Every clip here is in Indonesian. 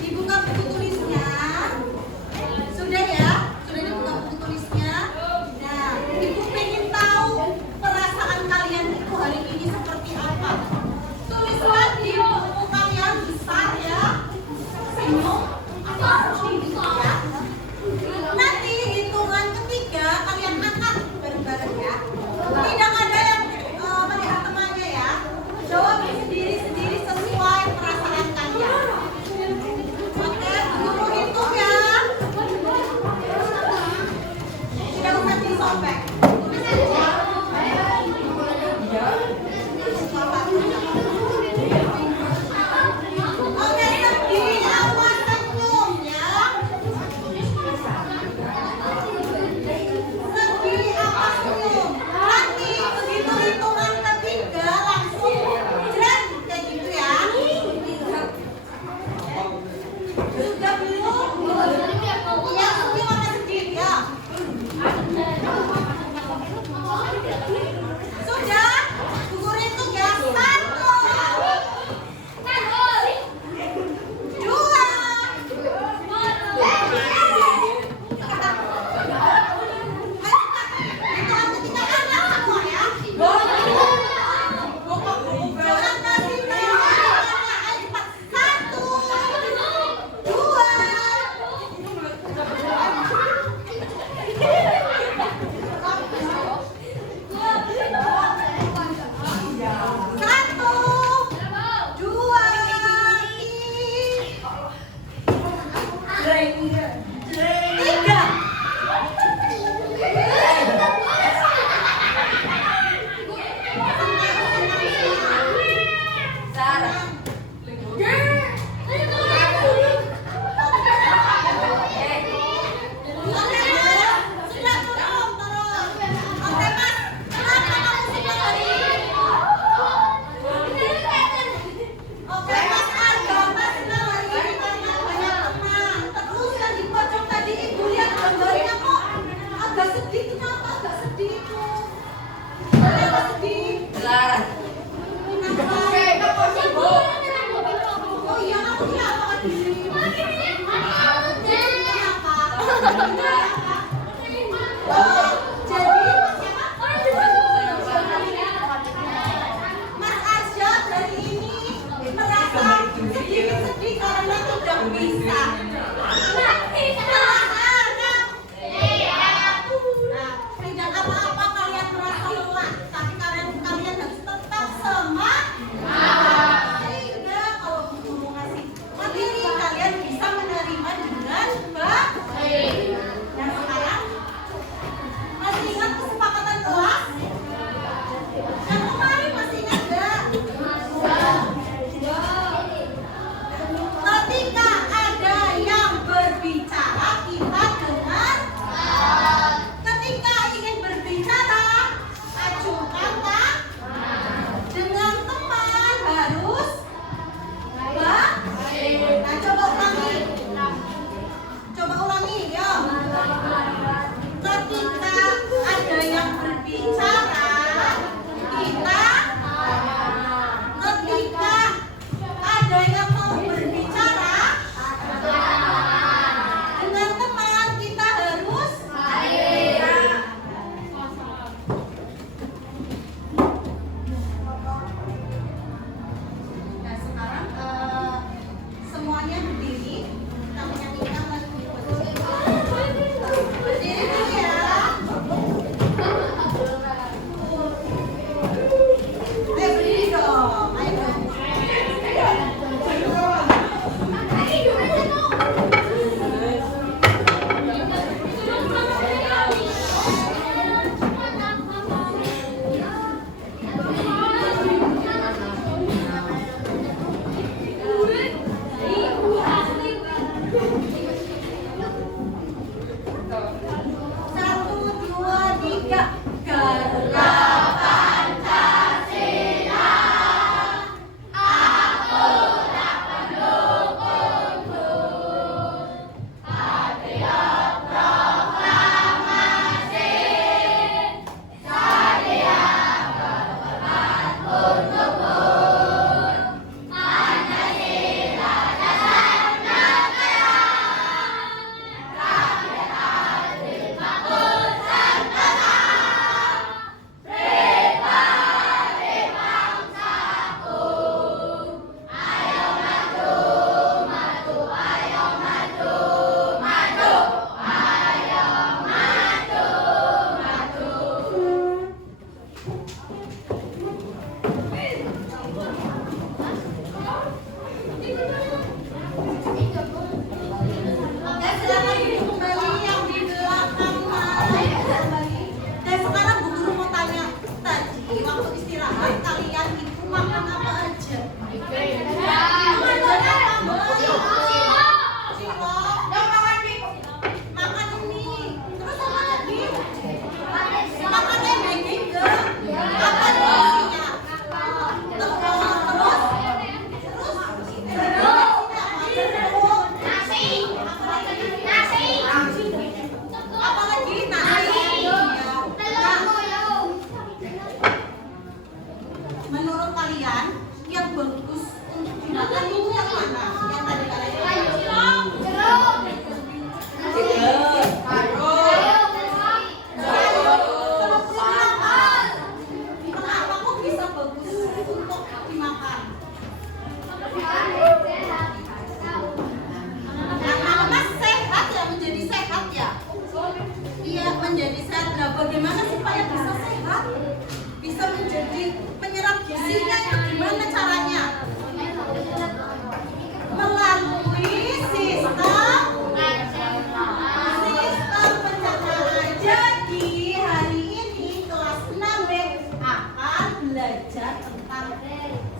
Dibuka buku tulisnya. Sudah ya? Sudah dibuka buku tulisnya. Nah, Bagaimana supaya bisa sehat, bisa menjadi penyerap gizinya, gimana caranya? Melalui sistem pencernaan. Jadi hari ini kelas 6B akan belajar tentang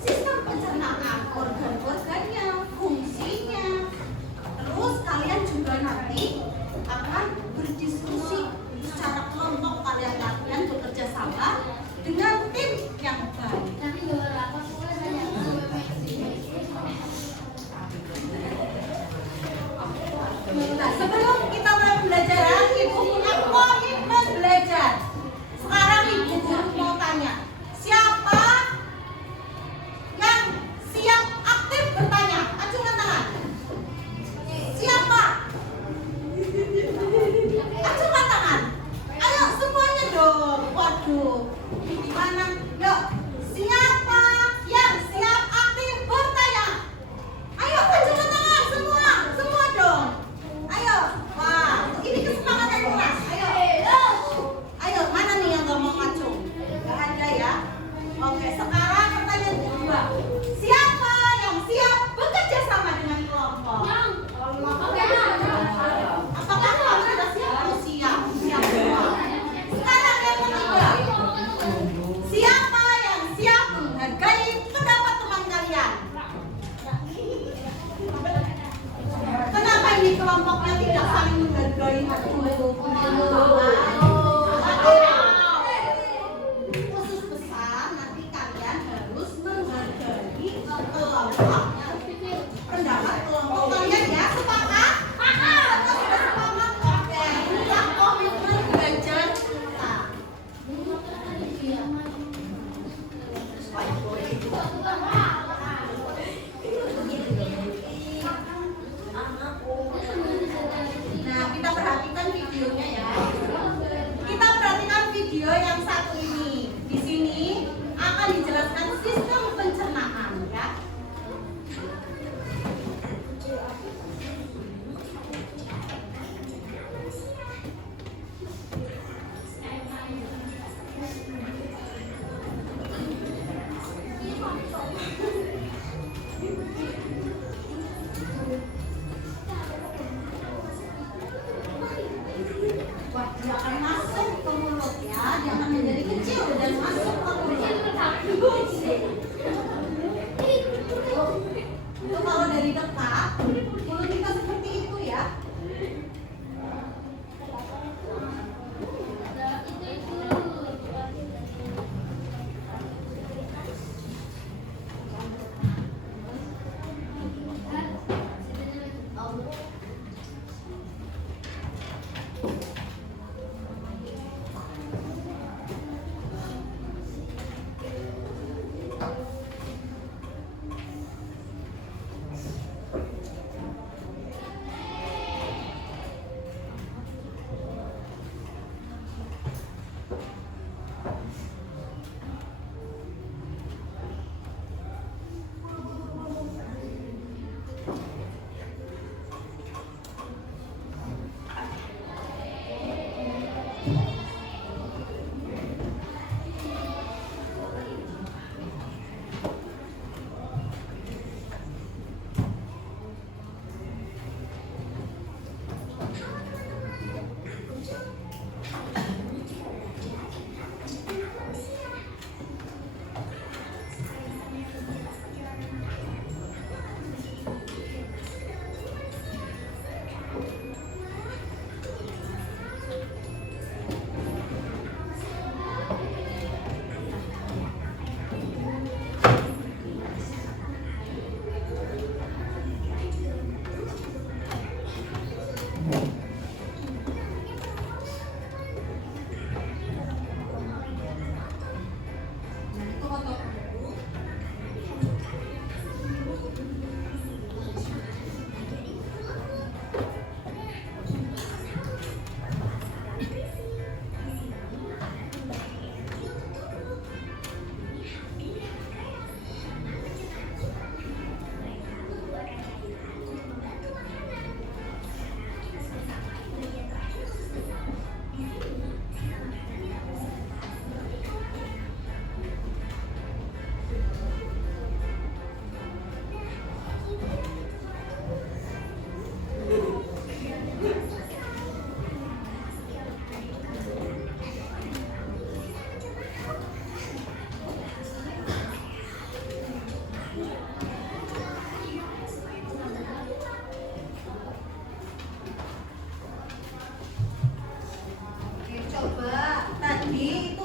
sistem pencernaan, organ-organnya, fungsinya. Terus kalian juga nanti akan berdiskusi secara kelompok, kalian bekerja sama dengan tim yang baik. Nah, sebelum kita mulai pembelajaran, ibu punya komitmen belajar. Sekarang ibu guru mau tanya, siapa yang siap aktif bertanya? Acungkan tangan. Siapa? Acungkan tangan. Ayo semuanya dong. Waduh, gimana? Yuk, siapa yang siap aktif bertanya? Ayo acungkan tangan semua dong. Ayo, wah, ini kesepakatan kelas. Ayo, mana nih yang gak mau ngacung? Gak ada ya? Oke, sekarang pertanyaan kedua. Siapa yang siap bekerja sama dengan kelompok? Apakah kamu sudah siap? Oh, siap semua. Sekarang yang ketiga. Siapa yang siap menghargai pendapat teman kalian? Kenapa ini kelompoknya tidak saling menghargai? Khusus pesan, nanti kalian harus menghargai kelompok, pendapat kelompok kalian ya. Sepakat? Kita sudah sepakat? Oke, inilah komitmen belajar kita. Nah, kita perhatikan videonya ya.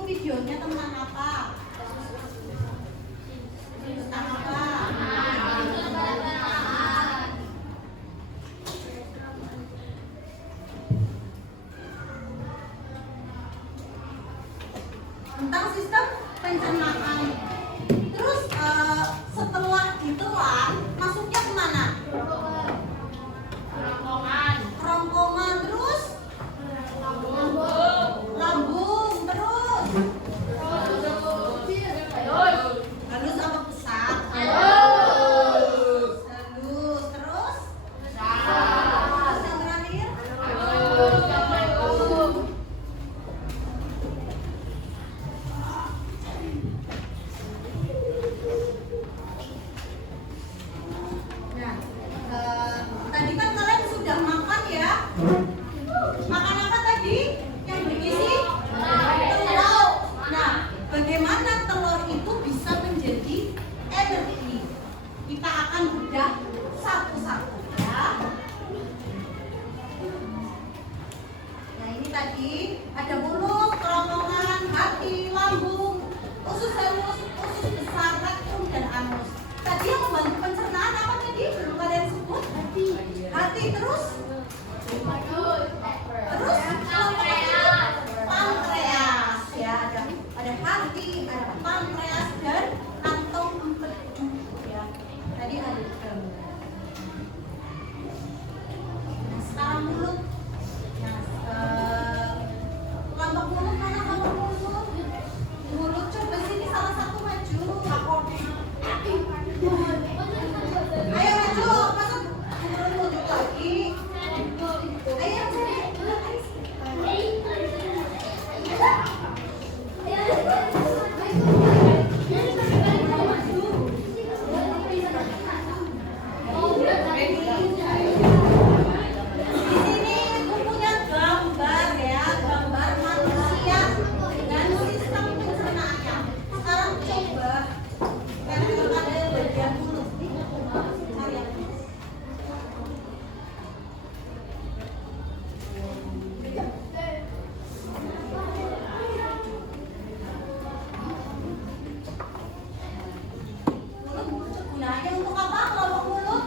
videonya tentang apa? Tentang apa? Tentang sistem pencernaan. Terus setelah ditelan, masuknya kemana? Kerongkongan. Terus lambung. Terus halus apa pusat? Halus. Terus yang terakhir? Nah, tadi kan kalian sudah makan ya? Makan apa tadi? Yang berisi telur. Nah, bagaimana telur itu bisa menjadi energi? Kita akan bedah satu-satu ya. Nah, ini tadi ada mulut, kerongkongan, hati, lambung, usus halus, usus besar, rektum, dan anus. Tadi yang membantu pencernaan apa tadi? Belum kalian sebut? Hati terus? Terus pankreas ya, ada hati, ada pankreas dan kantong empedu ya. Tadi ada gambar. Nah, sekarang mulut. Nah, kelompok mulut mana kelompok mulut? Mulut coba sini salah satu maju. Ayo maju, masuk mulut lagi. Ayo di sini bukunya gambar ya, gambar manusia dan sistem pencernaannya. Sekarang coba kalau ada bagian mulut nih, cari yang mulut. Mulut gunanya untuk apa? Kelompok mulut.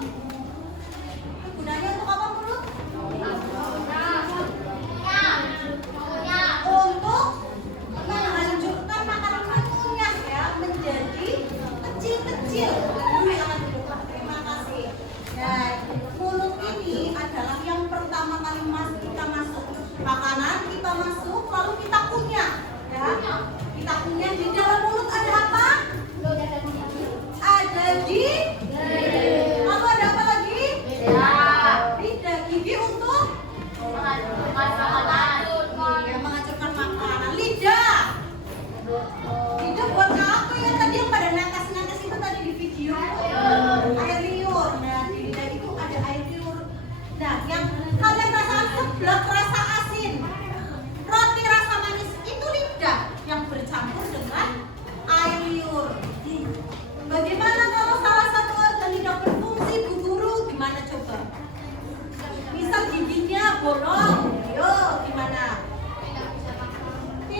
Gunanya untuk apa mulut? Untuk menghancurkan makanan kunyah ya menjadi kecil-kecil. Terima kasih. Nah, mulut ini adalah yang pertama kali kita masuk makanan, kita masuk lalu kita kunyah ya. Kita kunyah di dalam mulut ada apa? Ada di lalu ada apa lagi? Lidah, gigi untuk menghancurkan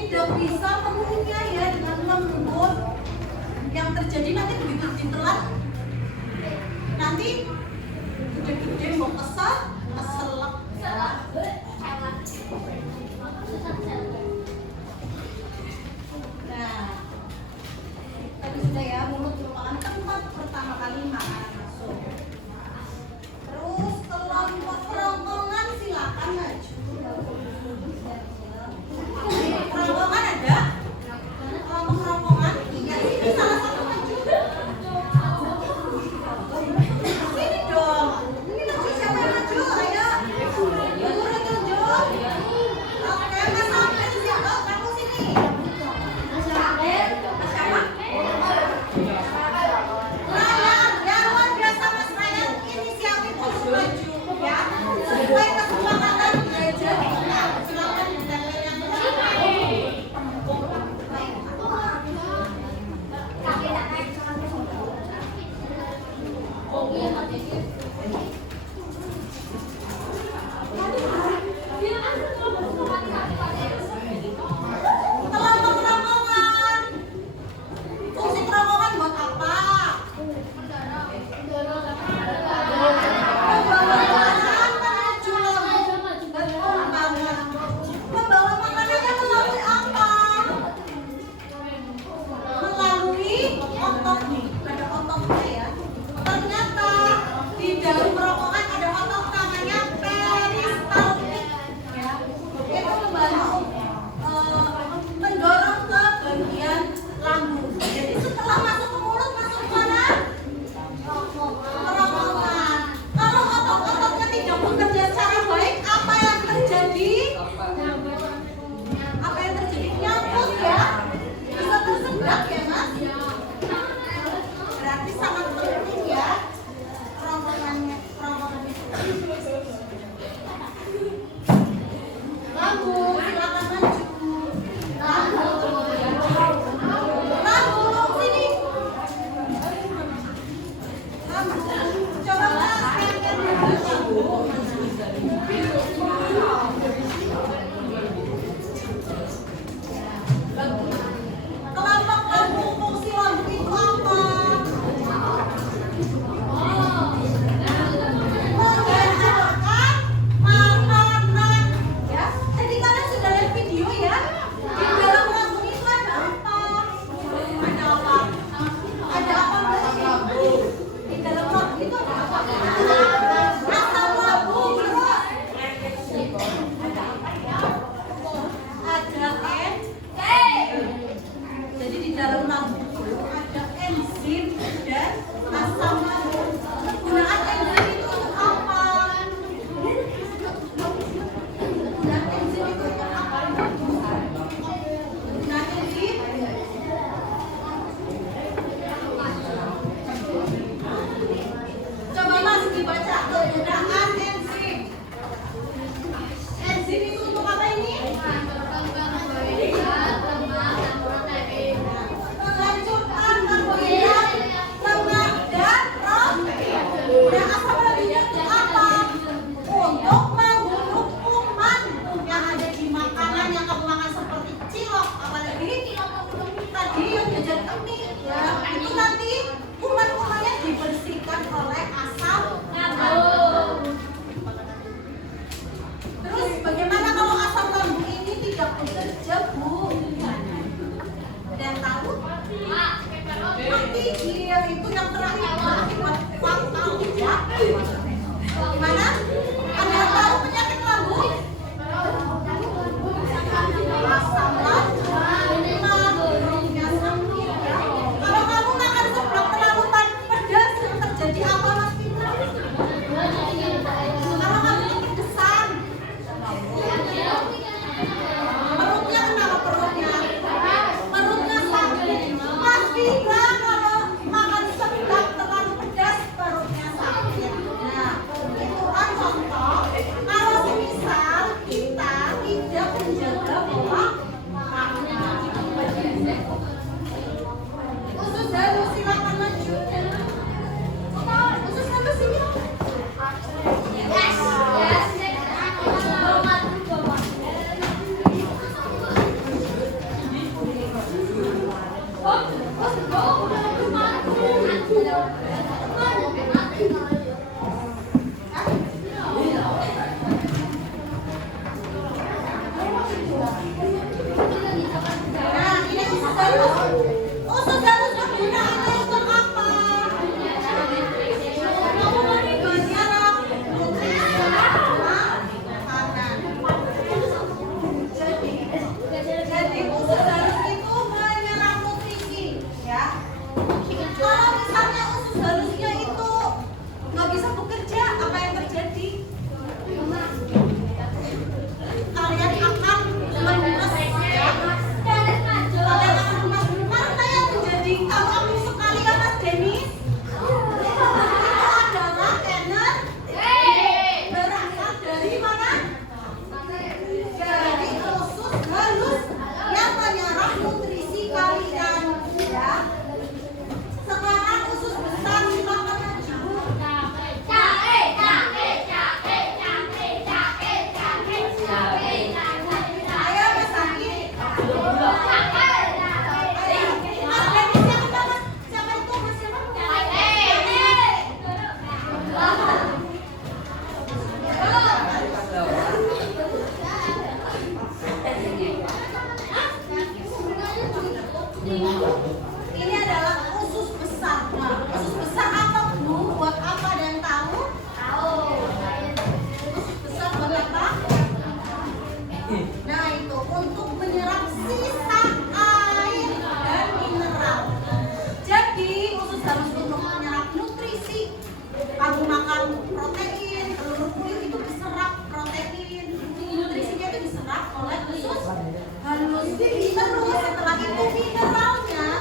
tidak bisa memenuhinya ya dengan lembut. Yang terjadi nanti begitu ditelan, nanti gede-gede mau keselak. Nah, tadi sudah ya, mulut merupakan tempat pertama kali makanan masuk. Terus kelompok kerongkongan silakan maju. Kerongkongan ada? Kelompok kerongkongan? Iya, ini salah satu maju. Sini dong. Ini maju, siapa yang maju? Ayo. Guru tunjuk. Oke, Mas Amir siapa? Kamu sini. Mas siapa? Ryan, ya luar biasa Mas Ryan. Inisiatif terus maju ya. Sesuai kesepakatan belajar. Nah, silakan dalil yang kelompok kerongkongan. Fungsi kerongkongan buat apa? Membawa makanannya melalui apa? Melalui otot nih, ada ototnya ya. Ternyata di dalam kerongkongan ada otot namanya peristaltik ya. Itu membantu mendorong ke bagian lambung. Jadi setelah masuk ke mulut masuk ke mana? Kerongkongan. Kalau otot-ototnya tidak bekerja secara baik, apa yang terjadi? Apa yang terjadi? Nyangkut ya? Bisa tersendat ya Mas? Berarti sangat penting ya kerongkongan itu. Lambung, silakan maju. Lambung, sini. Lambung, coba Mas, kalian lambung. Usus halus gunanya untuk apa? Menyerap nutrisi makanan. Jadi usus halus itu menyerap nutrisi, ya. Kalau misalnya usus halusnya itu nggak bisa bekerja, apa yang terjadi? Kalian akan lemes, ya. Kalian akan lemes. Karena yang terjadi kalau aku sekali ya Mas Denis, itu adalah energi berasal dari mana? Dari usus halus yang menyerap nutrisi kalian, ya. Sekarang usus besar silakan maju. Ayo Mas Aki. Ayo. Mas Denis yang pertama. Siapa itu Mas siapa? Ini adalah usus besar. Nah, usus besar apa Bu? Buat apa ada yang tahu? Usus besar buat apa? Nah itu untuk menyerap sisa air dan mineral. Jadi usus halus untuk menyerap nutrisi. Kamu makan protein, telur puyuh itu diserap protein. Nutrisinya itu diserap oleh usus halus. Terus setelah itu mineralnya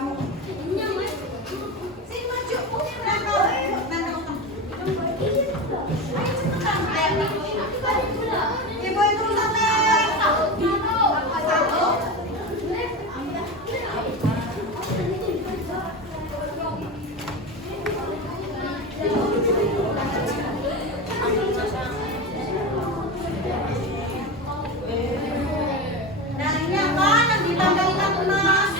kamu. Sini maju. Ayo cepetan. Ibu itu sampai satu. Nah ini apa yang ditandai kartu emas?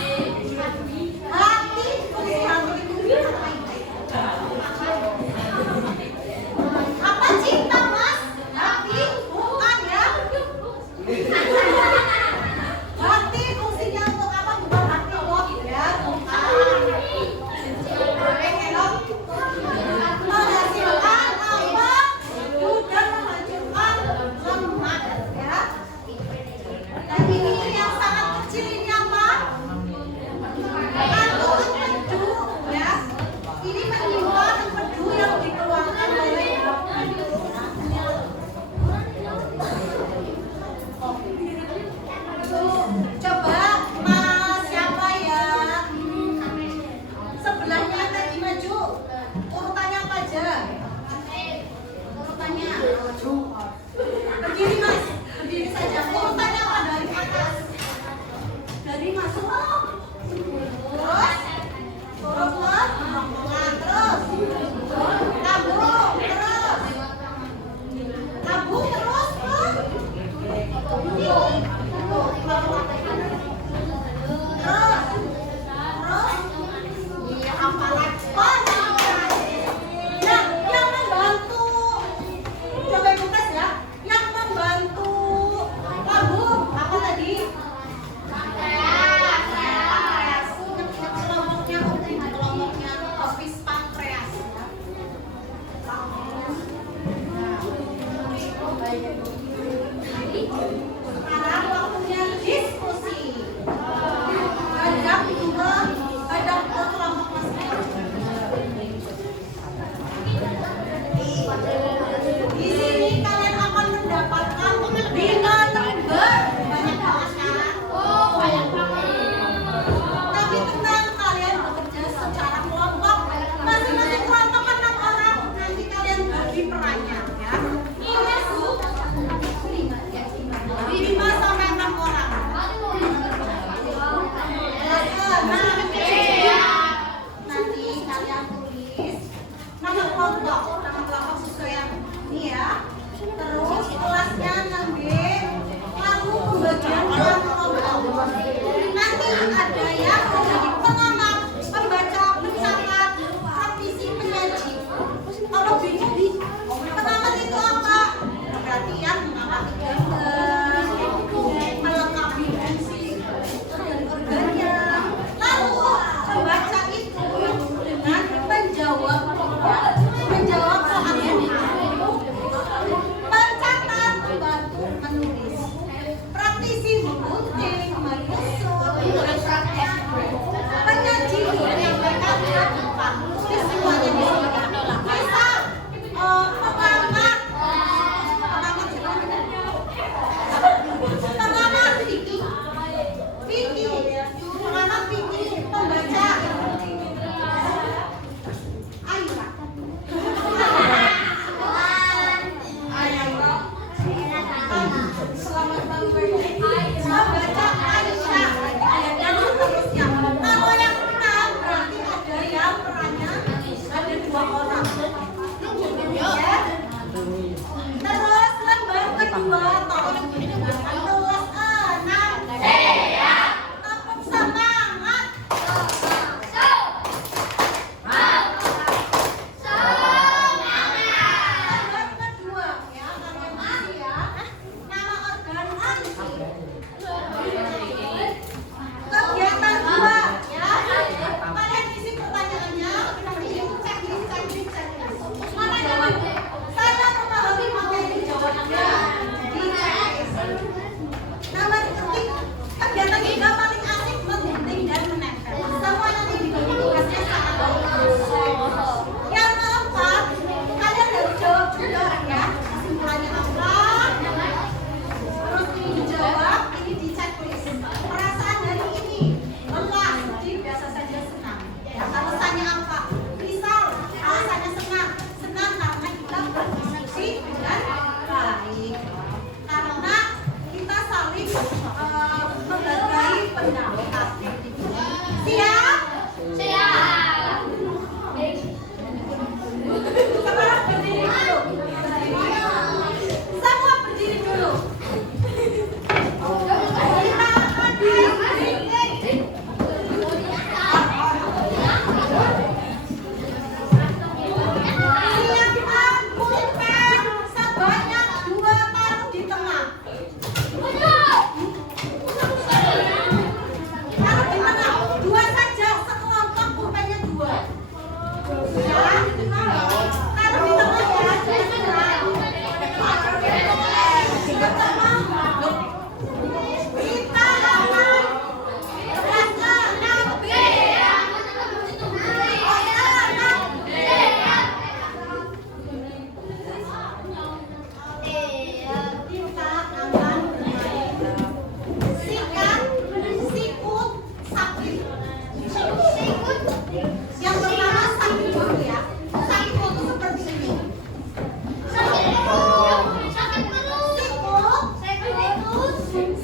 Yang pertama sakit dulu ya. Sakit itu seperti ini.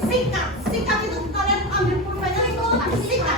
Sikat. Sikat itu kalian ambil pulpennya itu sikat.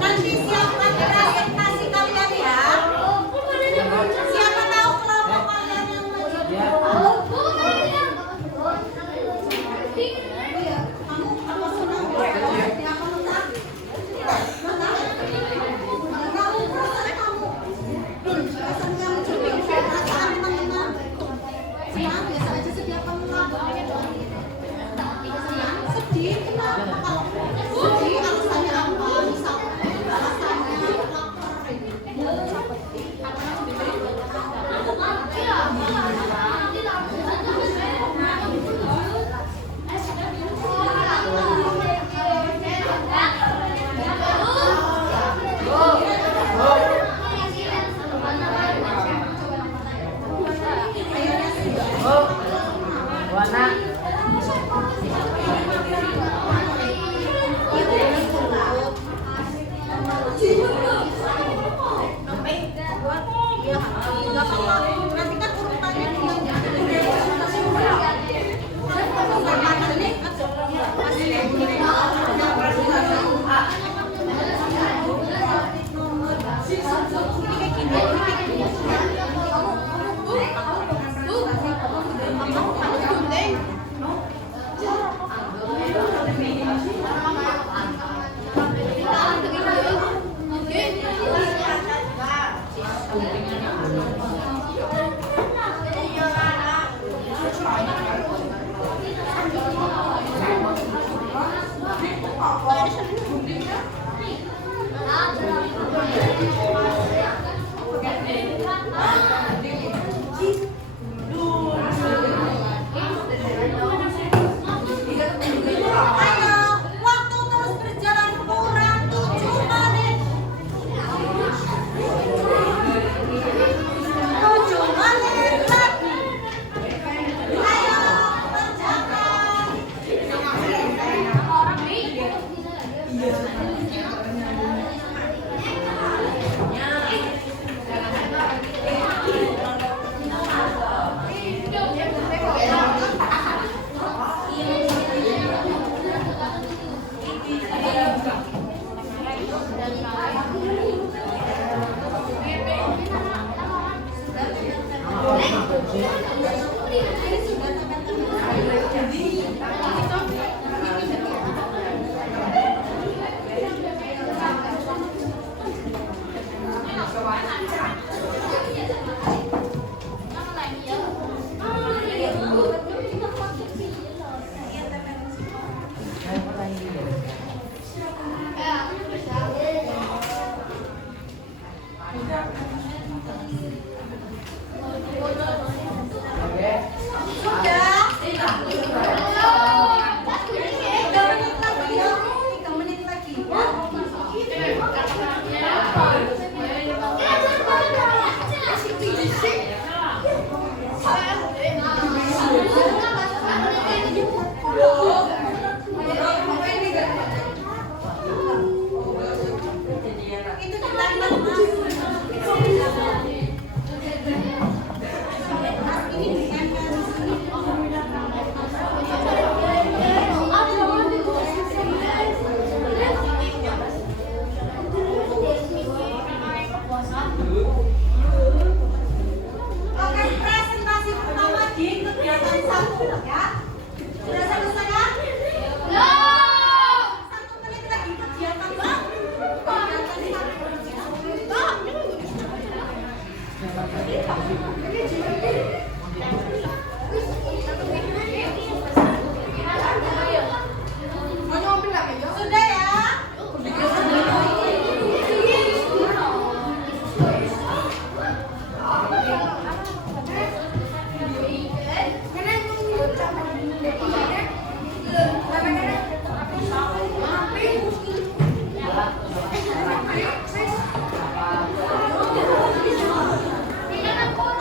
Nanti siapkan presentasi kalian ya. Siapa tahu kelompok kalian yang maju. Kamu apa senang? Siapa menang? Kamu perasaan kamu. Perasaan kamu juga perasaan teman-teman. Senang biasa aja setiap kamu menang. Sedih kenapa? Kalau sedih alasannya apa? Misalnya alasannya lapar. Nanti kan urutannya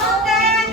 Oke,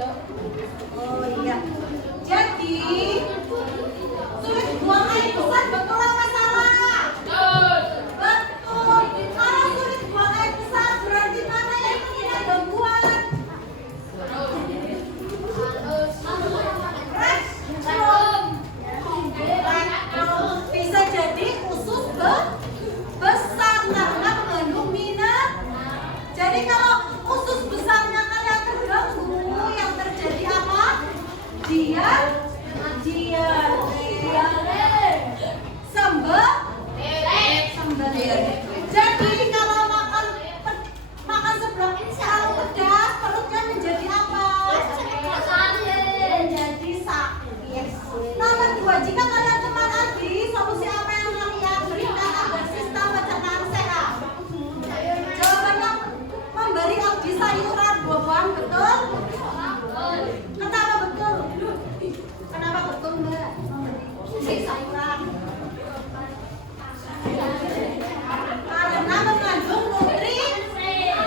Oh iya. Jadi sulit buang air besar, betul apa salah? Betul. Kalau sulit buang air besar berarti mana yang punya gangguan? Bisa jadi usus besar karena mengandung minyak. Jadi kalau usus besarnya kalian terganggu, yang terjadi apa? Sembelit. Jadi kalau makan seblak terlalu pedas, perutnya menjadi apa? Menjadi sakit. Nomor 2, jika kalian teman Adi, solusi apa yang kalian berikan agar sistem pencernaan sehat? Jawabannya memberi Adi sayuran, buah-buahan, betul? Kenapa betul? Kenapa betul, Mbak? Memberi sayuran. Karena mengandung terakhir ya.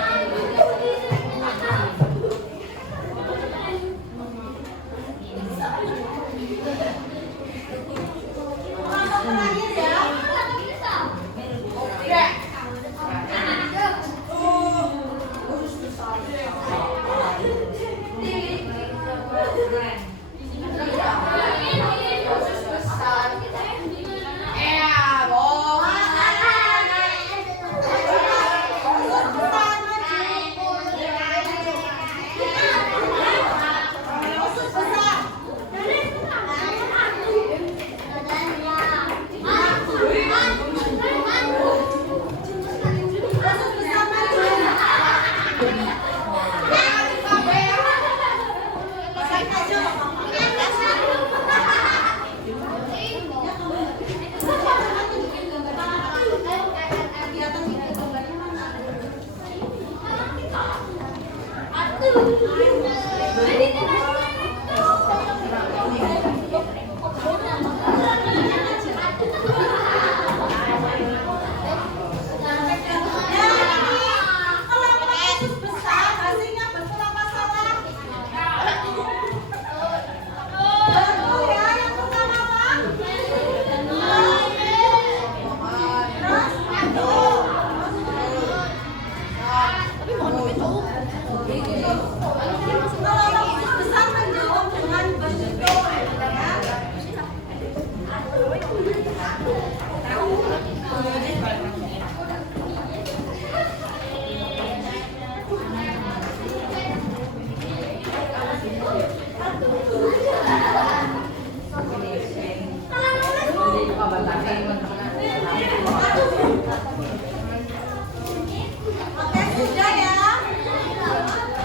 Oke, sudah ya.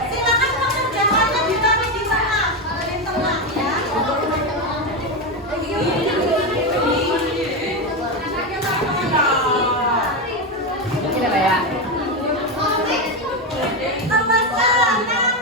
Silakan pekerjaannya ditaruh di tengah, paling tengah ya. Pemesanan.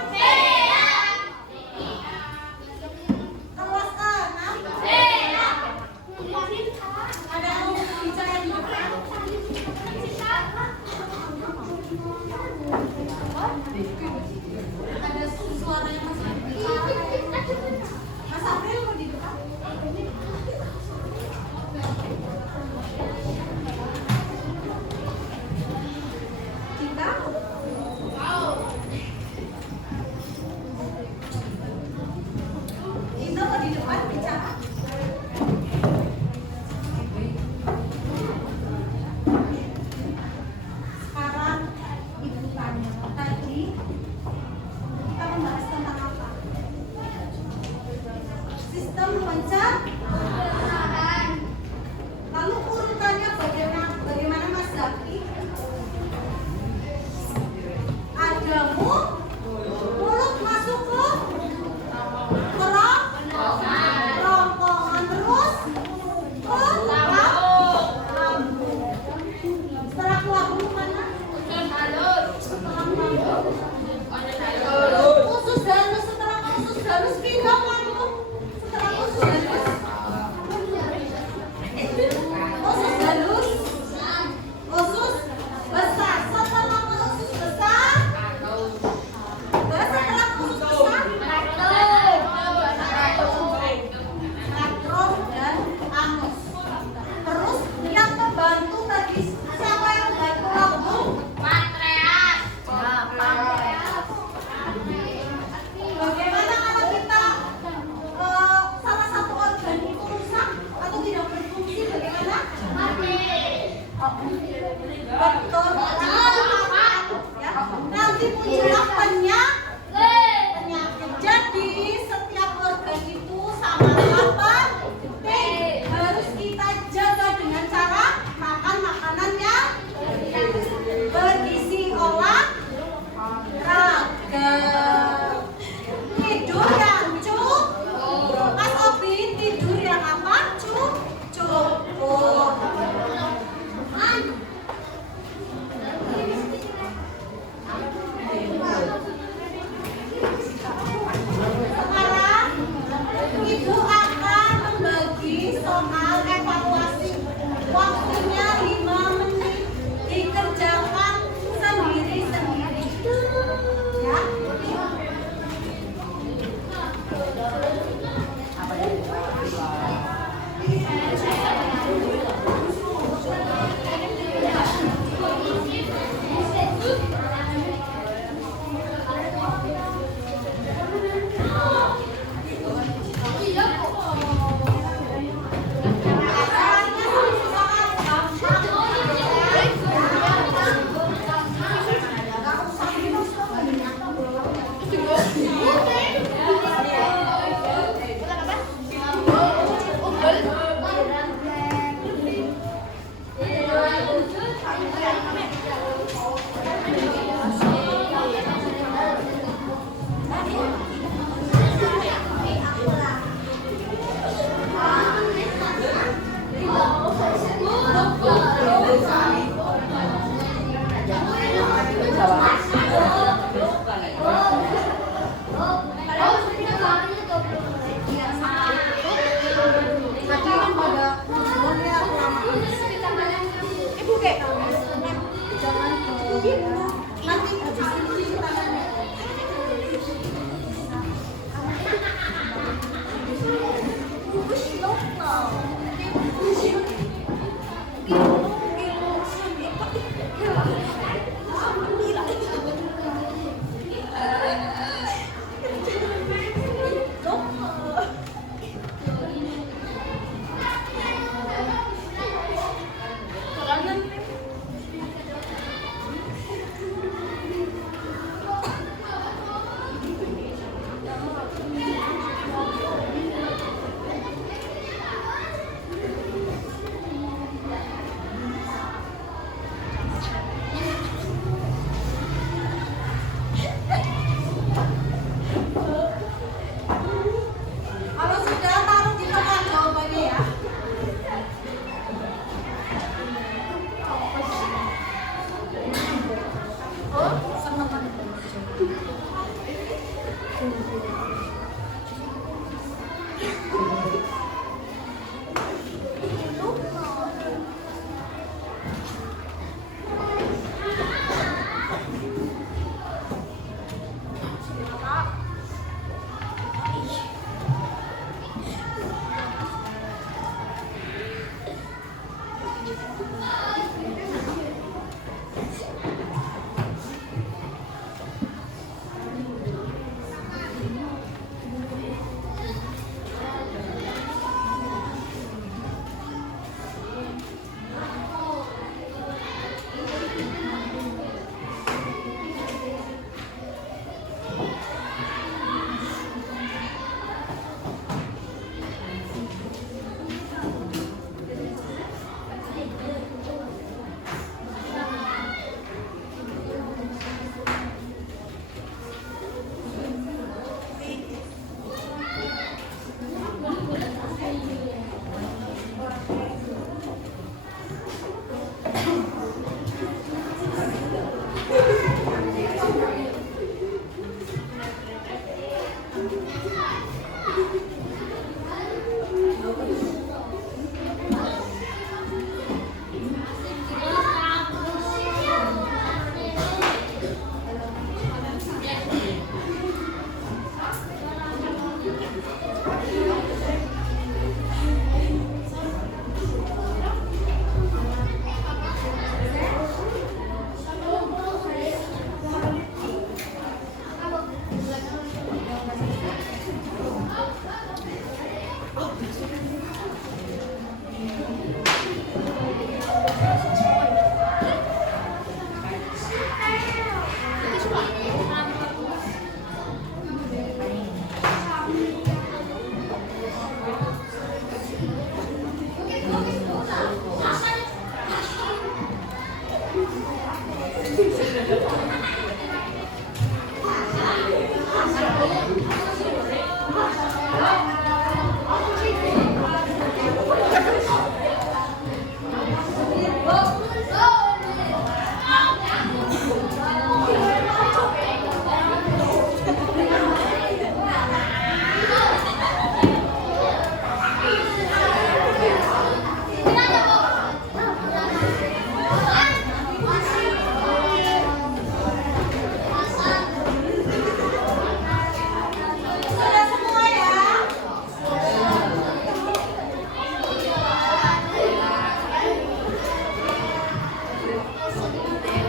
Sudah semua ya?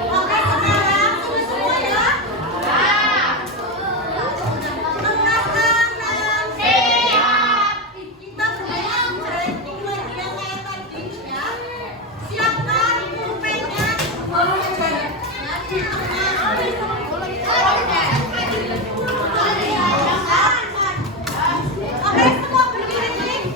Oke, sekarang sudah semua ya? Anak-anak siap. Kita mulai stretching lagi yang kayak tadi ya. Siapkan pulpennya. Oke, semua berdiri.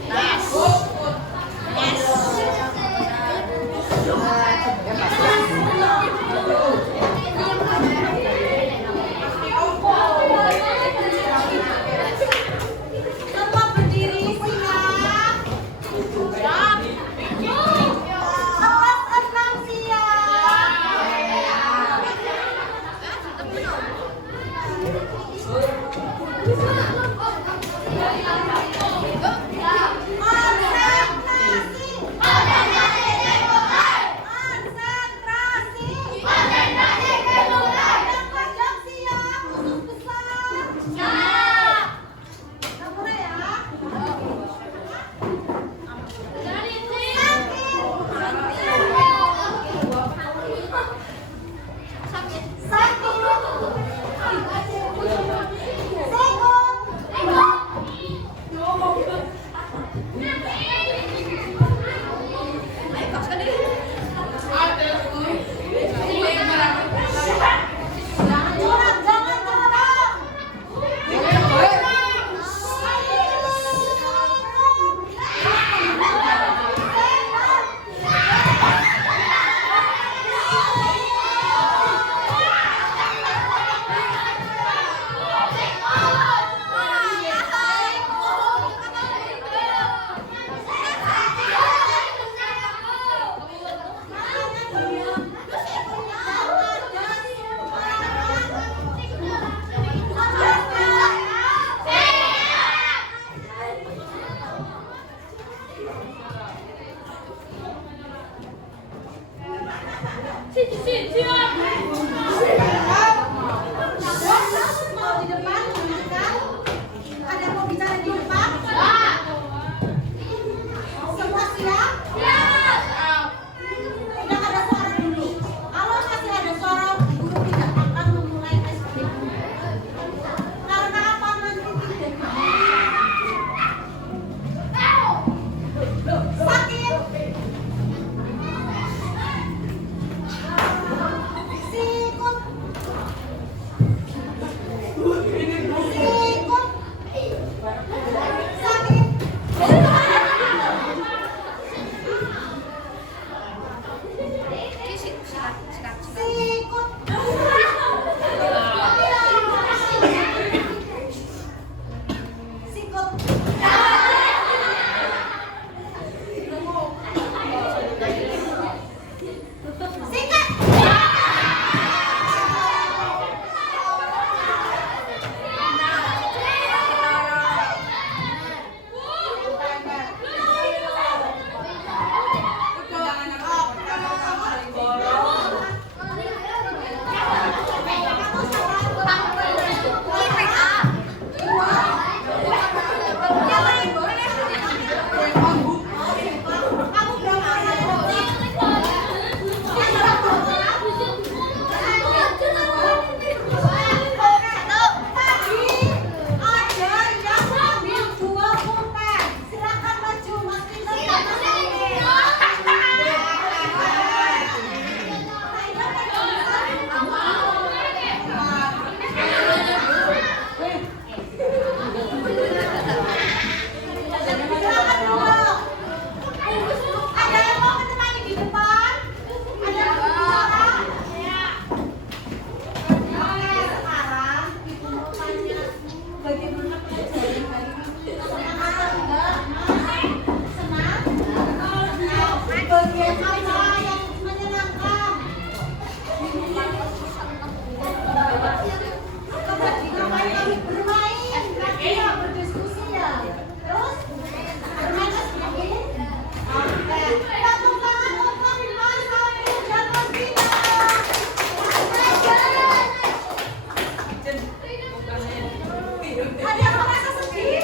Semua berdiri, siap. Kelas 6 Satu. Senang? Bagian apa yang menyenangkan? Ngapain kami bermain? Iya, berdiskusi ya. Terus bermain lagi? Oke. Tepuk tangan untuk Mas Afif dan Mas Dina. Ada yang merasa sedih?